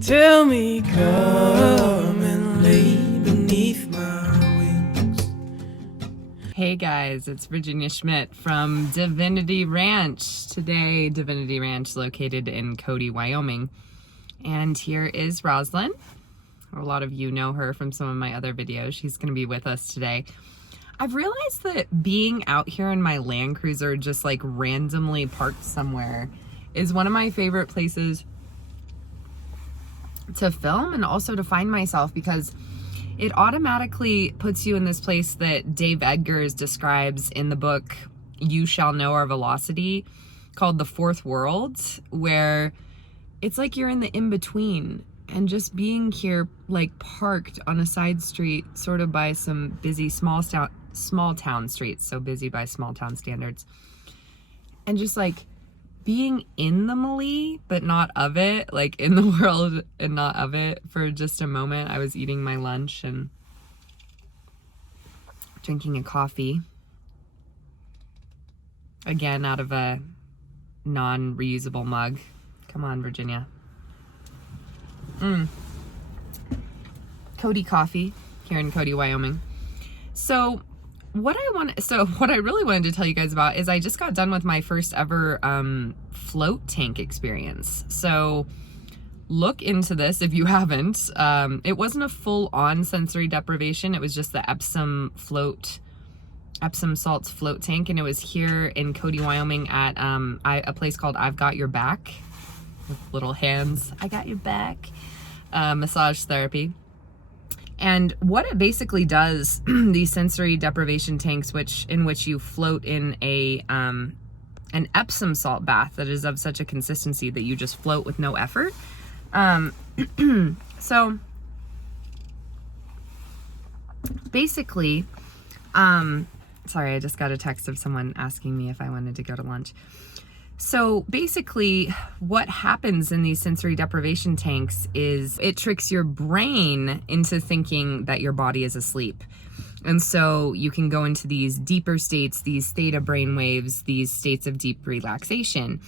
Tell me, come and lay beneath my wings. Hey guys, it's Virginia Schmidt from Divinity Ranch. Today, Divinity Ranch located in Cody, Wyoming. And here is Roslyn. A lot of you know her from some of my other videos. She's going to be with us today. I've realized that being out here in my Land Cruiser, just like randomly parked somewhere, is one of my favorite places to film and also to find myself, because it automatically puts you in this place that Dave Edgars describes in the book You Shall Know Our Velocity, called the Fourth World, where it's like you're in the in-between, and just being here like parked on a side street sort of by some busy small town streets, so busy by small town standards, and just like being in the Malee, but not of it, like in the world and not of it for just a moment. I was eating my lunch and drinking a coffee, again out of a non-reusable mug. Come on, Virginia. Cody coffee here in Cody, Wyoming. So what I really wanted to tell you guys about is I just got done with my first ever float tank experience. So look into this if you haven't. It wasn't a full-on sensory deprivation. It was just the Epsom salts float tank, and it was here in Cody, Wyoming at a place called I've Got Your Back, with little hands. I got your back. Massage therapy. And what it basically does, these sensory deprivation tanks, in which you float in an Epsom salt bath that is of such a consistency that you just float with no effort. So basically, sorry, I just got a text of someone asking me if I wanted to go to lunch. So basically what happens in these sensory deprivation tanks is it tricks your brain into thinking that your body is asleep. And so you can go into these deeper states, these theta brain waves, these states of deep relaxation,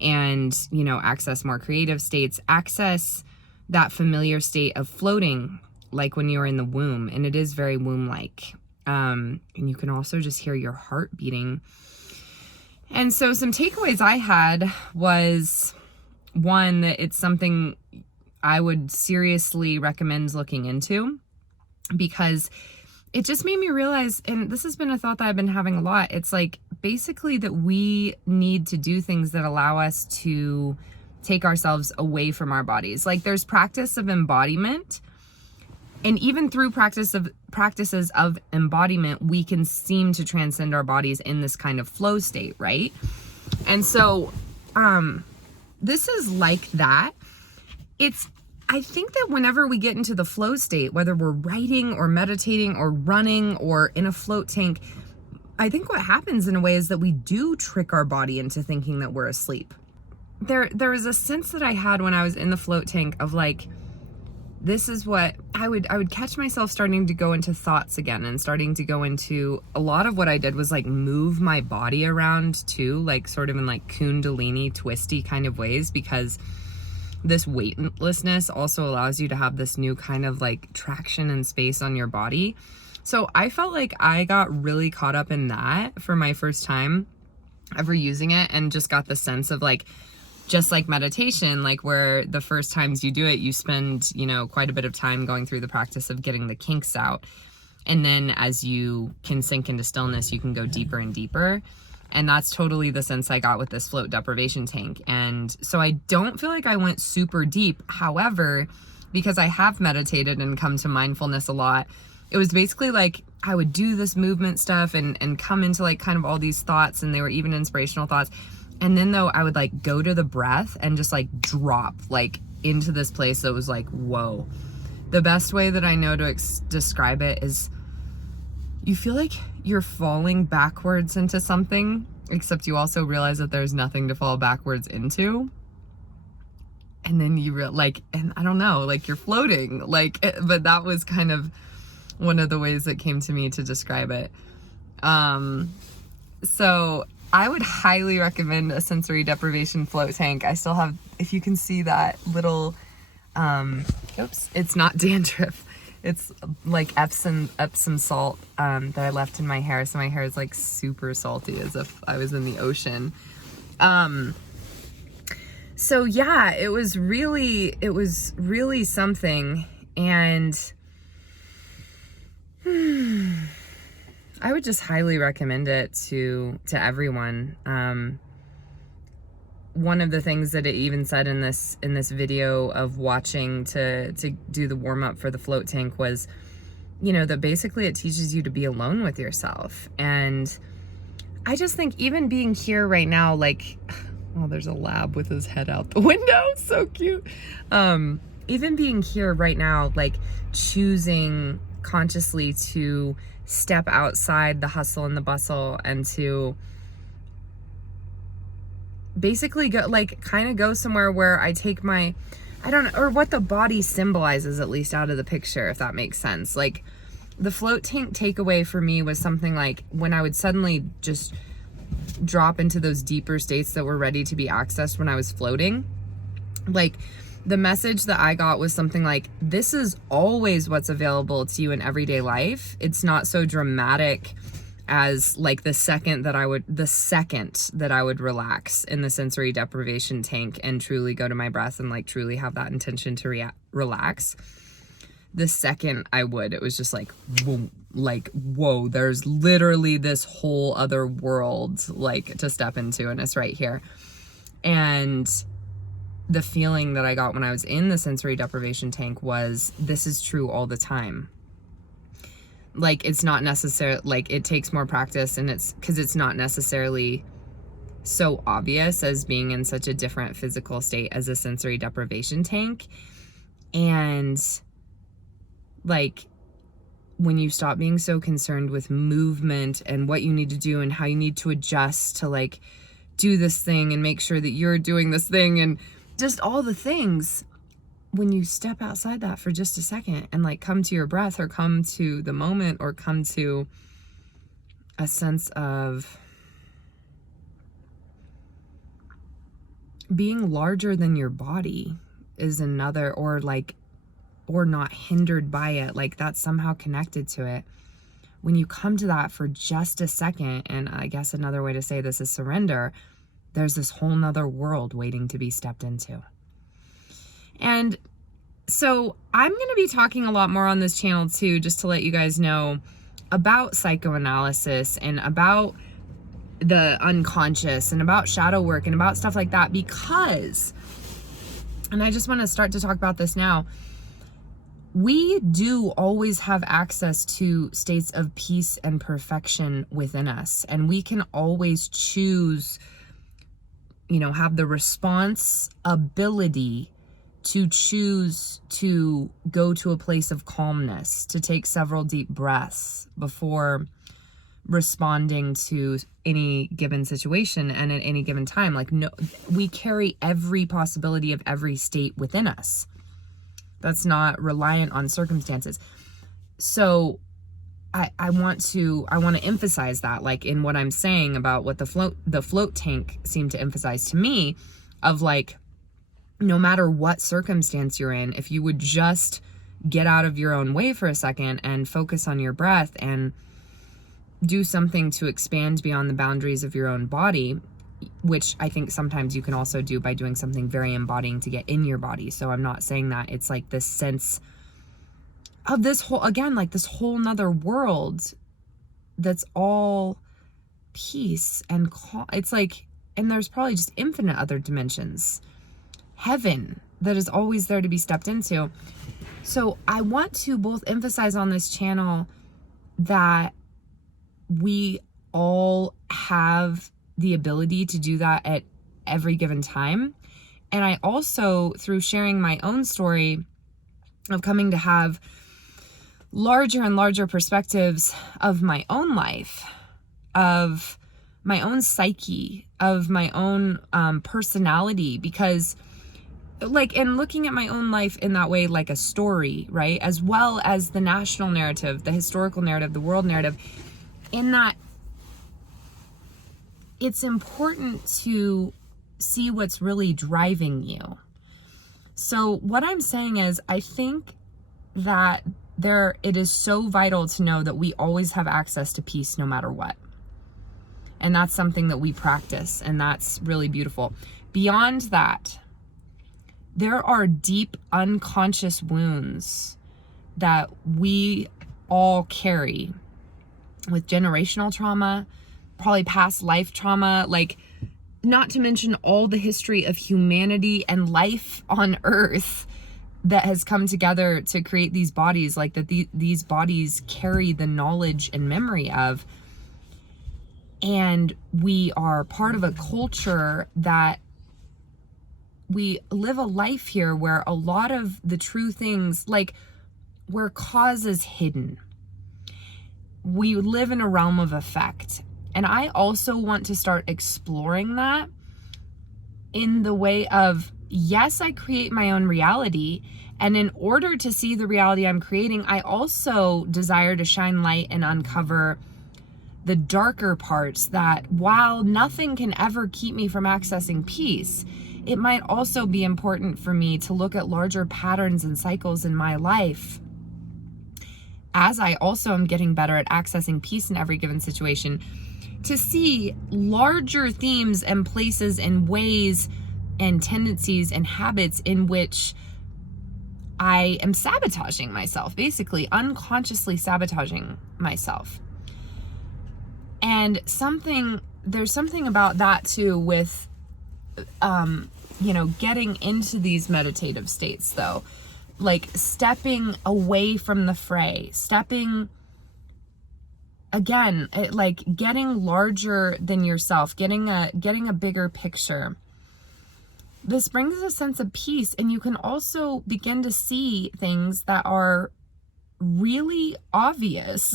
and, access more creative states, access that familiar state of floating, like when you're in the womb, and it is very womb-like. And you can also just hear your heart beating. And so some takeaways I had was, one, that it's something I would seriously recommend looking into, because it just made me realize, and this has been a thought that I've been having a lot, it's like basically that we need to do things that allow us to take ourselves away from our bodies. Like there's practice of embodiment, and even through practices of embodiment, we can seem to transcend our bodies in this kind of flow state, right? And so this is like that. I think that whenever we get into the flow state, whether we're writing or meditating or running or in a float tank, I think what happens in a way is that we do trick our body into thinking that we're asleep. There was a sense that I had when I was in the float tank of like, this is what I would catch myself starting to go into thoughts again, and starting to go into, a lot of what I did was like move my body around too, like sort of in like kundalini twisty kind of ways, because this weightlessness also allows you to have this new kind of like traction and space on your body. So I felt like I got really caught up in that for my first time ever using it, and just got the sense of like, just like meditation, like where the first times you do it, you spend, quite a bit of time going through the practice of getting the kinks out. And then as you can sink into stillness, you can go deeper and deeper. And that's totally the sense I got with this float deprivation tank. And so I don't feel like I went super deep. However, because I have meditated and come to mindfulness a lot, it was basically like I would do this movement stuff and come into like kind of all these thoughts, and they were even inspirational thoughts. And then though, I would like go to the breath and just like drop like into this place that was like, whoa. The best way that I know to describe it is you feel like you're falling backwards into something, except you also realize that there's nothing to fall backwards into. And then you and I don't know, like you're floating, but that was kind of one of the ways that came to me to describe it. So I would highly recommend a sensory deprivation float tank. I still have, if you can see that little Oops, it's not dandruff. It's like Epsom salt that I left in my hair, so my hair is like super salty as if I was in the ocean. So yeah, it was really something, and I would just highly recommend it to everyone. One of the things that it even said in this video of watching to do the warm up for the float tank was, you know, that basically it teaches you to be alone with yourself. And I just think even being here right now, like, oh, there's a lab with his head out the window, so cute. Even being here right now, like choosing consciously to step outside the hustle and the bustle and to basically go, like, kind of go somewhere where I take my, I don't know, or what the body symbolizes, at least out of the picture, if that makes sense. Like the float tank takeaway for me was something like when I would suddenly just drop into those deeper states that were ready to be accessed when I was floating. Like the message that I got was something like, this is always what's available to you in everyday life. It's not so dramatic as like the second that I would relax in the sensory deprivation tank and truly go to my breath and like truly have that intention to relax. The second I would, it was just like, boom, like, whoa, there's literally this whole other world like to step into, and it's right here. And the feeling that I got when I was in the sensory deprivation tank was, this is true all the time. Like, it's not necessarily, like, it takes more practice, and it's because it's not necessarily so obvious as being in such a different physical state as a sensory deprivation tank. And like, when you stop being so concerned with movement and what you need to do and how you need to adjust to like do this thing and make sure that you're doing this thing and just all the things, when you step outside that for just a second and like come to your breath or come to the moment or come to a sense of being larger than your body is another, or like, or not hindered by it, like that's somehow connected to it. When you come to that for just a second, and I guess another way to say this is surrender, there's this whole nother world waiting to be stepped into. And so I'm going to be talking a lot more on this channel too, just to let you guys know about psychoanalysis and about the unconscious and about shadow work and about stuff like that, because, and I just want to start to talk about this now, we do always have access to states of peace and perfection within us. And we can always choose, you know, have the response ability to choose to go to a place of calmness, to take several deep breaths before responding to any given situation and at any given time. Like, no, we carry every possibility of every state within us. That's not reliant on circumstances. So I want to emphasize that, like in what I'm saying about what the float tank seemed to emphasize to me, of like, no matter what circumstance you're in, if you would just get out of your own way for a second and focus on your breath and do something to expand beyond the boundaries of your own body, which I think sometimes you can also do by doing something very embodying to get in your body. So I'm not saying that it's like this sense of this whole, again, like this whole nother world that's all peace and calm. It's like, and there's probably just infinite other dimensions, heaven that is always there to be stepped into. So I want to both emphasize on this channel that we all have the ability to do that at every given time. And I also, through sharing my own story of coming to have larger and larger perspectives of my own life, of my own psyche, of my own personality, because like, and looking at my own life in that way, like a story, right? As well as the national narrative, the historical narrative, the world narrative, in that it's important to see what's really driving you. So what I'm saying is, I think that it is so vital to know that we always have access to peace no matter what. And that's something that we practice, and that's really beautiful. Beyond that, there are deep unconscious wounds that we all carry with generational trauma, probably past life trauma, like, not to mention all the history of humanity and life on earth that has come together to create these bodies, like that these bodies carry the knowledge and memory of. And we are part of a culture that we live a life here where a lot of the true things, like where cause is hidden. We live in a realm of effect. And I also want to start exploring that in the way of, yes, I create my own reality. And in order to see the reality I'm creating, I also desire to shine light and uncover the darker parts that, while nothing can ever keep me from accessing peace, it might also be important for me to look at larger patterns and cycles in my life, as I also am getting better at accessing peace in every given situation, to see larger themes and places and ways and tendencies and habits in which I am sabotaging myself, basically unconsciously sabotaging myself. And there's something about that too with, getting into these meditative states though, like stepping away from the fray, getting larger than yourself, getting a bigger picture. This brings a sense of peace, and you can also begin to see things that are really obvious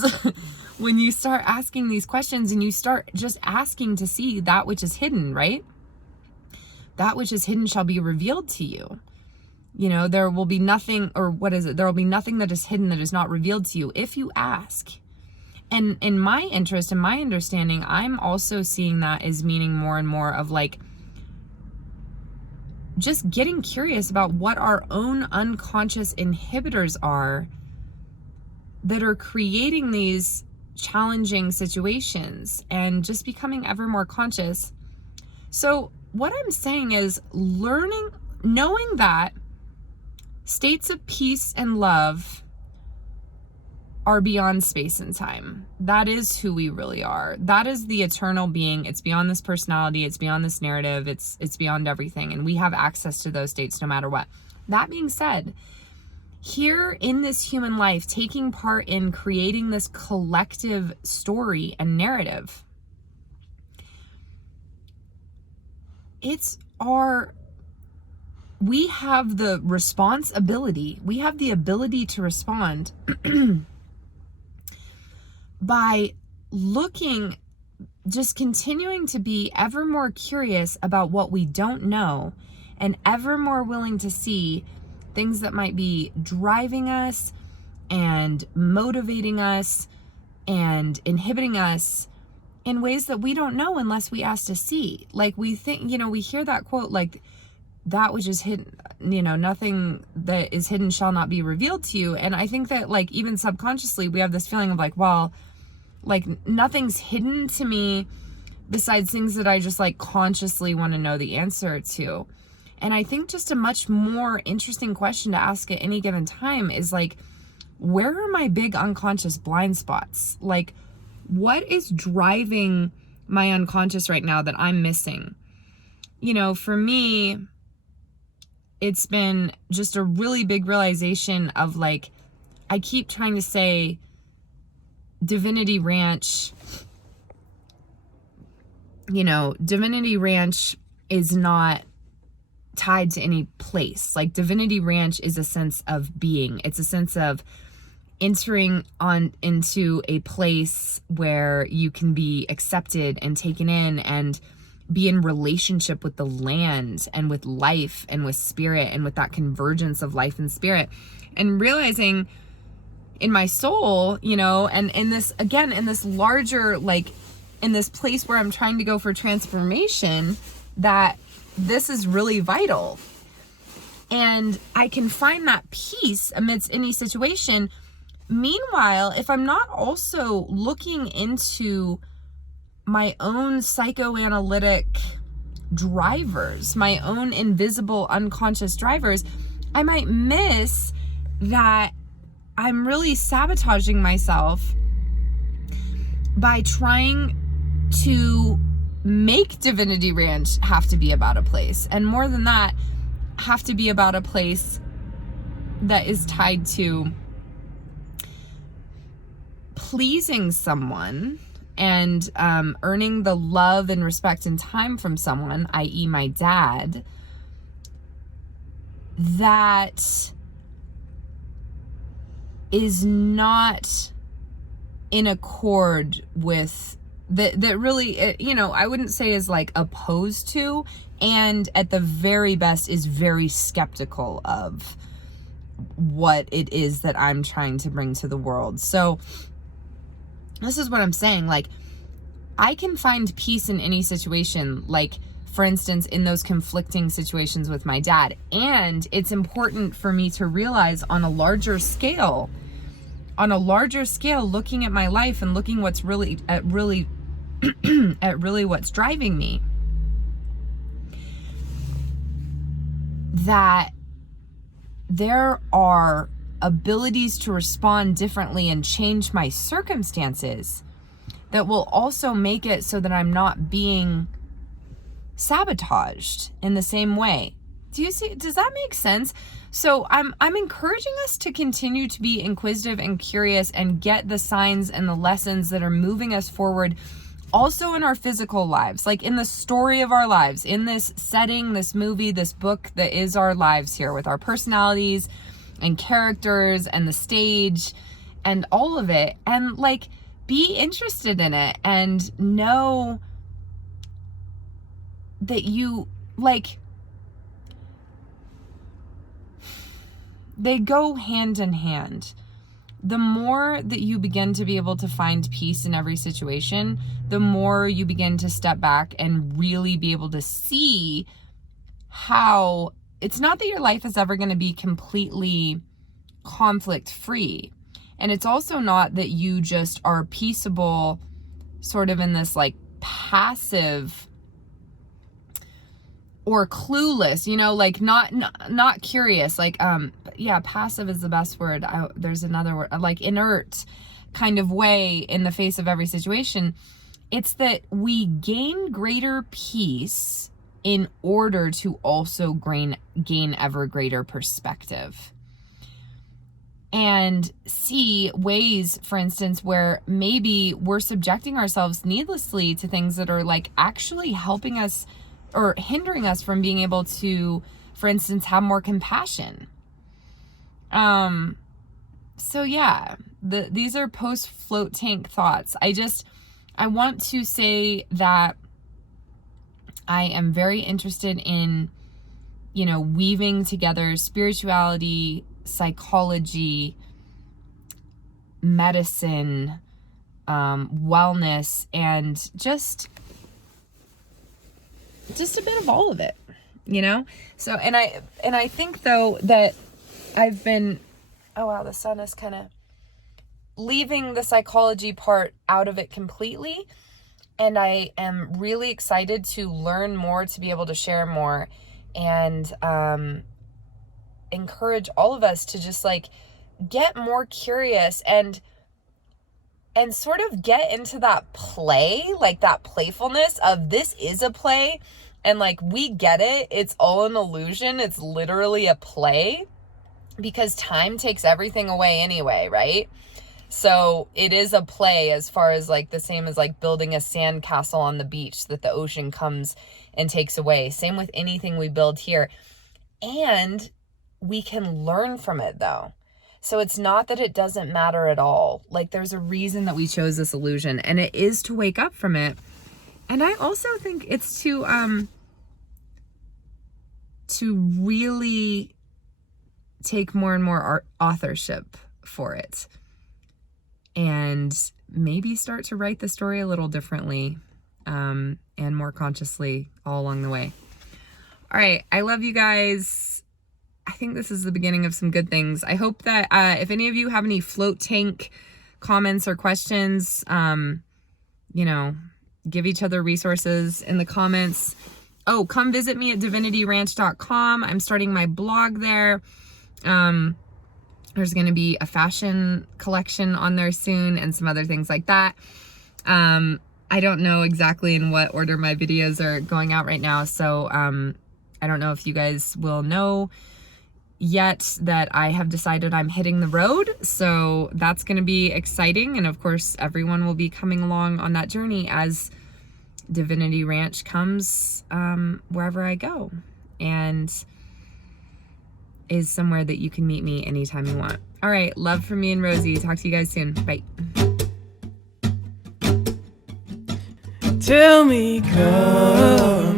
when you start asking these questions and you start just asking to see that which is hidden, right? That which is hidden shall be revealed to you. There will be nothing, or what is it? There will be nothing that is hidden that is not revealed to you if you ask. And in my interest and my understanding, I'm also seeing that as meaning more and more of like just getting curious about what our own unconscious inhibitors are that are creating these challenging situations, and just becoming ever more conscious. So what I'm saying is knowing that states of peace and love are beyond space and time. That is who we really are. That is the eternal being. It's beyond this personality. It's beyond this narrative. It's beyond everything. And we have access to those states no matter what. That being said, here in this human life, taking part in creating this collective story and narrative, we have the responsibility, we have the ability to respond by just continuing to be ever more curious about what we don't know, and ever more willing to see things that might be driving us and motivating us and inhibiting us in ways that we don't know unless we ask to see. Like we think, we hear that quote, like, that which is hidden, nothing that is hidden shall not be revealed to you. And I think that, like, even subconsciously, we have this feeling of like, well, like nothing's hidden to me besides things that I just like consciously want to know the answer to. And I think just a much more interesting question to ask at any given time is like, where are my big unconscious blind spots? Like, what is driving my unconscious right now that I'm missing? For me, it's been just a really big realization of like, I keep trying to say Divinity Ranch, Divinity Ranch is not tied to any place. Like Divinity Ranch is a sense of being. It's a sense of entering into a place where you can be accepted and taken in and be in relationship with the land and with life and with spirit and with that convergence of life and spirit, and realizing in my soul, and in this larger, like in this place where I'm trying to go for transformation, that this is really vital. And I can find that peace amidst any situation. Meanwhile, if I'm not also looking into my own psychoanalytic drivers, my own invisible unconscious drivers, I might miss that I'm really sabotaging myself by trying to make Divinity Ranch have to be about a place. And more than that, have to be about a place that is tied to pleasing someone and earning the love and respect and time from someone, i.e. my dad, that is not in accord with that really, you know, I wouldn't say is like opposed to, and at the very best is very skeptical of what it is that I'm trying to bring to the world. So this is what I'm saying. Like, I can find peace in any situation, like, for instance, in those conflicting situations with my dad. And it's important for me to realize on a larger scale, looking at my life and looking what's really at what's driving me, that there are abilities to respond differently and change my circumstances that will also make it so that I'm not being sabotaged in the same way. Do you see? Does that make sense? So I'm encouraging us to continue to be inquisitive and curious and get the signs and the lessons that are moving us forward, also in our physical lives, like in the story of our lives, in this setting, this movie, this book that is our lives here, with our personalities and characters and the stage and all of it. And like, be interested in it and know that you, like, they go hand in hand. The more that you begin to be able to find peace in every situation, the more you begin to step back and really be able to see how it's not that your life is ever going to be completely conflict free. And it's also not that you just are peaceable sort of in this like passive or clueless, you know, like not curious, like, yeah, passive is the best word. There's another word, like inert kind of way in the face of every situation. It's that we gain greater peace in order to also gain ever greater perspective. And see ways, for instance, where maybe we're subjecting ourselves needlessly to things that are like actually helping us or hindering us from being able to, for instance, have more compassion. So yeah, these are post float tank thoughts. I want to say that I am very interested in, you know, weaving together spirituality, psychology, medicine, wellness, and just a bit of all of it, you know? So, and I think though that I've been, oh wow, the sun is kind of leaving the psychology part out of it completely. And I am really excited to learn more, to be able to share more, and encourage all of us to just like get more curious and sort of get into that play, like that playfulness of this is a play, and like we get it, it's all an illusion, it's literally a play, because time takes everything away anyway, right? So it is a play, as far as like the same as like building a sand castle on the beach that the ocean comes and takes away. Same with anything we build here. And we can learn from it though. So it's not that it doesn't matter at all. Like, there's a reason that we chose this illusion, and it is to wake up from it. And I also think it's to really take more and more authorship for it, and maybe start to write the story a little differently, and more consciously all along the way. All right. I love you guys. I think this is the beginning of some good things. I hope that if any of you have any float tank comments or questions, you know, give each other resources in the comments. Oh, come visit me at divinityranch.com. I'm starting my blog there. There's going to be a fashion collection on there soon and some other things like that. I don't know exactly in what order my videos are going out right now, so I don't know if you guys will know yet that I have decided I'm hitting the road, so that's going to be exciting, and of course everyone will be coming along on that journey as Divinity Ranch comes wherever I go, and is somewhere that you can meet me anytime you want. All right, love from me and Rosie. Talk to you guys soon. Bye. Tell me, come